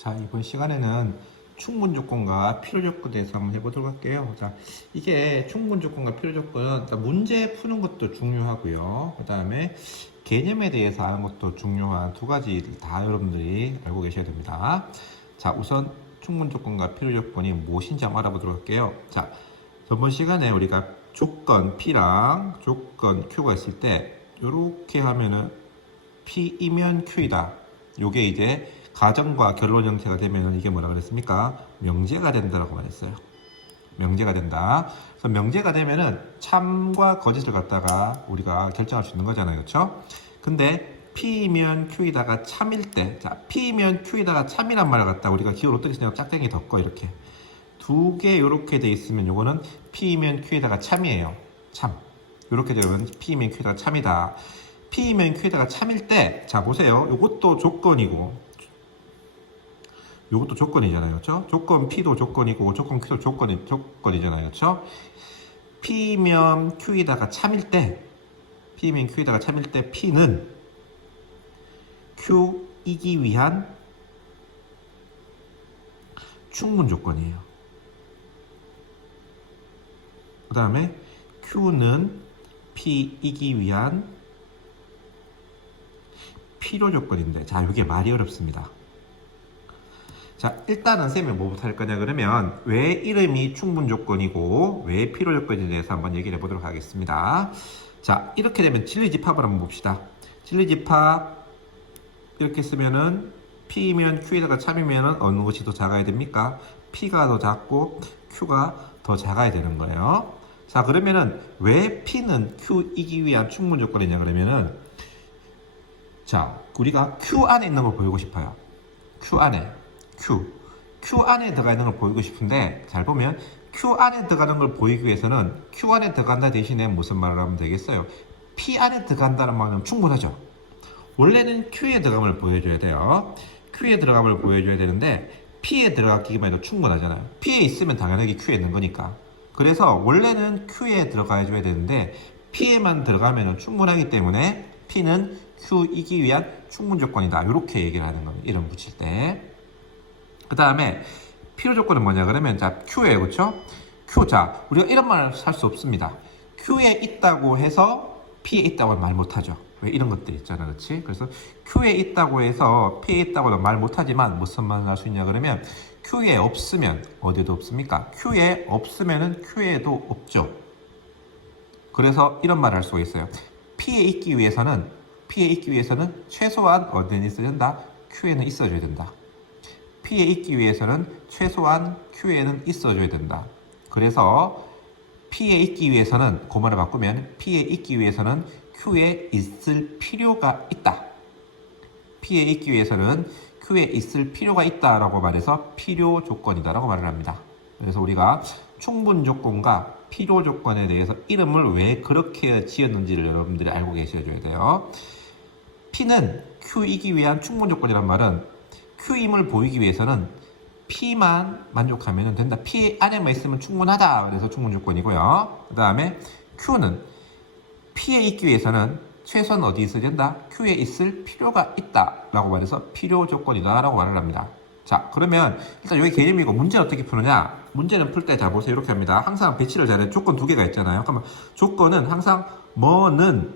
자, 이번 시간에는 충분 조건과 필요 조건에 대해서 한번 해보도록 할게요. 자, 이게 충분 조건과 필요 조건은 문제 푸는 것도 중요하고요. 그 다음에 개념에 대해서 아는 것도 중요한 두 가지 다 여러분들이 알고 계셔야 됩니다. 자, 우선 충분 조건과 필요 조건이 무엇인지 한번 알아보도록 할게요. 자, 저번 시간에 우리가 조건 P랑 조건 Q가 있을 때 이렇게 하면은 P이면 Q이다. 요게 이제 가정과 결론 형태가 되면은 이게 뭐라 그랬습니까? 명제가 된다라고 말했어요. 명제가 된다. 그래서 명제가 되면은 참과 거짓을 갖다가 우리가 결정할 수 있는 거잖아요. 그렇죠? 근데 P이면 Q이다가 참일 때, 자, P이면 Q이다가 참이란 말을 갖다가 우리가 기호를 어떻게 쓰냐면 짝대기 덮고 이렇게 두 개 이렇게 돼 있으면 요거는 P이면 Q이다가 참이에요. 참. 이렇게 되면 P이면 Q이다가 참이다. P이면 Q에다가 참일 때, 자, 보세요. 요것도 조건이고, 요것도 조건이잖아요. 그렇죠? 조건 P도 조건이고, 조건 Q도 조건이잖아요. 그렇죠? P면 Q에다가 참일 때, P면 Q에다가 참일 때 P는 Q이기 위한 충분 조건이에요. 그 다음에 Q는 P이기 위한 필요 조건인데, 자, 이게 말이 어렵습니다. 자, 일단은 쌤이 뭐부터 할 거냐 그러면 왜 이름이 충분 조건이고 왜 필요 조건에 대해서 한번 얘기를 해보도록 하겠습니다. 자, 이렇게 되면 진리집합을 한번 봅시다. 진리집합 이렇게 쓰면은 P면 Q에다가 참이면은 어느 것이 더 작아야 됩니까? P가 더 작고 Q가 더 작아야 되는 거예요. 자, 그러면은 왜 P는 Q이기 위한 충분 조건이냐 그러면은, 자, 우리가 Q 안에 있는 걸 보이고 싶어요. Q 안에. Q 안에 들어가 있는 걸 보이고 싶은데, 잘 보면 Q 안에 들어가는 걸 보이기 위해서는 Q 안에 들어간다 대신에 무슨 말을 하면 되겠어요? P 안에 들어간다는 말은 충분하죠. 원래는 Q에 들어감을 보여줘야 돼요. Q에 들어감을 보여줘야 되는데 P에 들어가기만 해도 충분하잖아요. P에 있으면 당연하게 Q에 있는 거니까. 그래서 원래는 Q에 들어가 줘야 되는데 P에만 들어가면 충분하기 때문에 P는 Q이기 위한 충분 조건이다. 이렇게 얘기를 하는 겁니다. 이름 붙일 때. 그 다음에 필요 조건은 뭐냐 그러면, 자, Q예요. 그렇죠? Q. 자, 우리가 이런 말을 할 수 없습니다. Q에 있다고 해서 P에 있다고 말 못하죠. 왜 이런 것들 있잖아. 그렇지? 그래서 Q에 있다고 해서 P에 있다고는 말 못하지만 무슨 말을 할 수 있냐 그러면 Q에 없으면 어디에도 없습니까? Q에 없으면은 Q에도 없죠. 그래서 이런 말을 할 수가 있어요. P에 있기 위해서는 최소한 어디에 있어야 된다? Q에는 있어줘야 된다. P에 있기 위해서는 최소한 Q에는 있어줘야 된다. 그래서 P에 있기 위해서는, 그 말을 바꾸면 P에 있기 위해서는 Q에 있을 필요가 있다. P에 있기 위해서는 Q에 있을 필요가 있다라고 말해서 필요 조건이다 라고 말을 합니다. 그래서 우리가 충분 조건과 필요 조건에 대해서 이름을 왜 그렇게 지었는지를 여러분들이 알고 계셔줘야 돼요. P는 Q이기 위한 충분 조건이란 말은 Q임을 보이기 위해서는 P만 만족하면 된다. P 안에만 있으면 충분하다. 그래서 충분 조건이고요. 그 다음에 Q는 P에 있기 위해서는 최소한 어디 있어야 된다? Q에 있을 필요가 있다. 라고 말해서 필요 조건이다. 라고 말을 합니다. 자, 그러면 일단 여기 개념이고 문제는 어떻게 푸느냐? 문제는 풀 때 자 보세요. 이렇게 합니다. 항상 배치를 잘해. 조건 두 개가 있잖아요. 그러면 조건은 항상 뭐는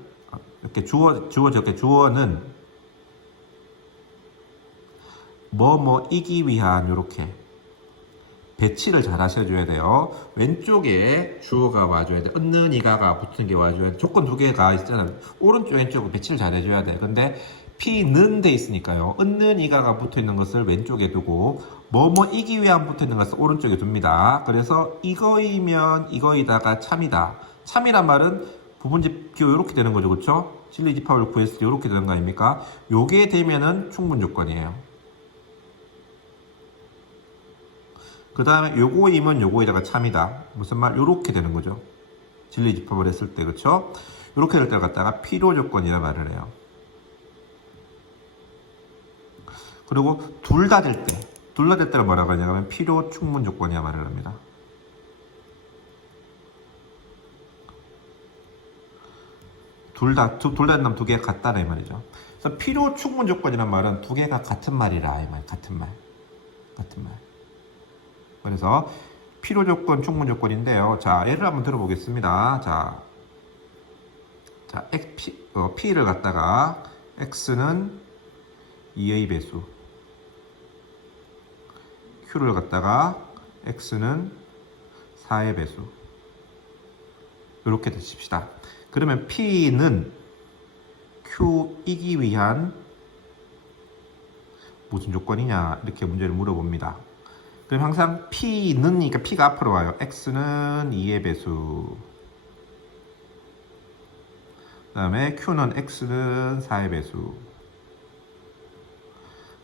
이렇게 주어는 뭐이기 위한 이렇게 배치를 잘 하셔줘야 돼요. 왼쪽에 주어가 와줘야 돼. 있는 이가가 붙은 게 와줘야 돼. 조건 두 개가 있잖아요. 오른쪽 왼쪽 배치를 잘 해줘야 돼. 근데 P는 돼 있으니까요. 있는 이가가 붙어 있는 것을 왼쪽에 두고 뭐이기 위한 붙어 있는 것을 오른쪽에 둡니다. 그래서 이거이면 이거이다가 참이다. 참이란 말은 부분집 기호 이렇게 되는 거죠. 그렇죠? 진리집합을 구했을 때 이렇게 되는 거 아닙니까? 요게 되면은 충분 조건이에요. 그 다음에 요거이면 요거에다가 참이다. 무슨 말? 요렇게 되는 거죠. 진리집합을 했을 때, 그쵸? 요렇게 될 때 갖다가 필요 조건이라 말을 해요. 그리고 둘 다 될 때는 뭐라고 하냐면 필요 충분 조건이라 말을 합니다. 둘 다 된다면 두 개가 같다는 말이죠. 그래서 필요 충분 조건이란 말은 두 개가 같은 말이라, 이 말, 같은 말. 같은 말. 그래서 필요 조건, 충분 조건인데요. 자, 예를 한번 들어보겠습니다. 자, P를 갖다가 X는 2의 배수, Q를 갖다가 X는 4의 배수. 이렇게 되십시다. 그러면 P는 Q이기 위한 무슨 조건이냐 이렇게 문제를 물어봅니다. 그럼 항상 P는이니까 P가 앞으로 와요. X는 2의 배수, 그 다음에 Q는 X는 4의 배수.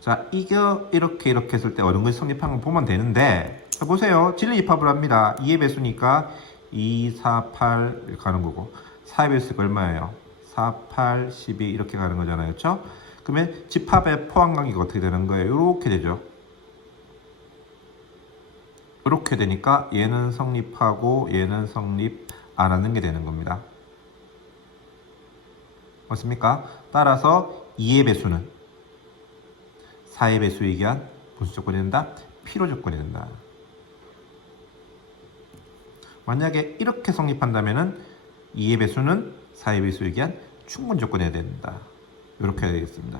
자, 이렇게 했을 때 어느 것이 성립한 걸 보면 되는데, 자, 보세요. 진리입합을 합니다. 2의 배수니까 2, 4, 8 이렇게 가는 거고, 4의 배수가 얼마예요? 4, 8, 12 이렇게 가는 거잖아요. 그렇죠? 그러면 집합의 포함관계가 어떻게 되는 거예요? 이렇게 되죠. 이렇게 되니까 얘는 성립하고 얘는 성립 안 하는 게 되는 겁니다. 맞습니까? 따라서 2의 배수는 4의 배수에 의한 무슨 조건이 된다? 필요 조건이 된다. 만약에 이렇게 성립한다면은 2의 배수는 4의 배수에 의한 충분 조건이 된다. 이렇게 해야 되겠습니다.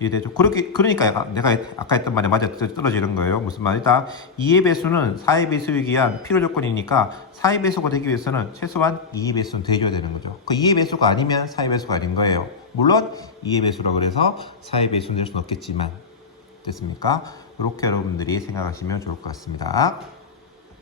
이해되죠? 그러니까 내가 아까 했던 말에 맞아 떨어지는 거예요. 무슨 말이다? 2의 배수는 4의 배수에 의한 필요 조건이니까 4의 배수가 되기 위해서는 최소한 2의 배수는 돼줘야 되는 거죠. 그 2의 배수가 아니면 4의 배수가 아닌 거예요. 물론 2의 배수라고 그래서 4의 배수는 될 수는 없겠지만 됐습니까? 이렇게 여러분들이 생각하시면 좋을 것 같습니다.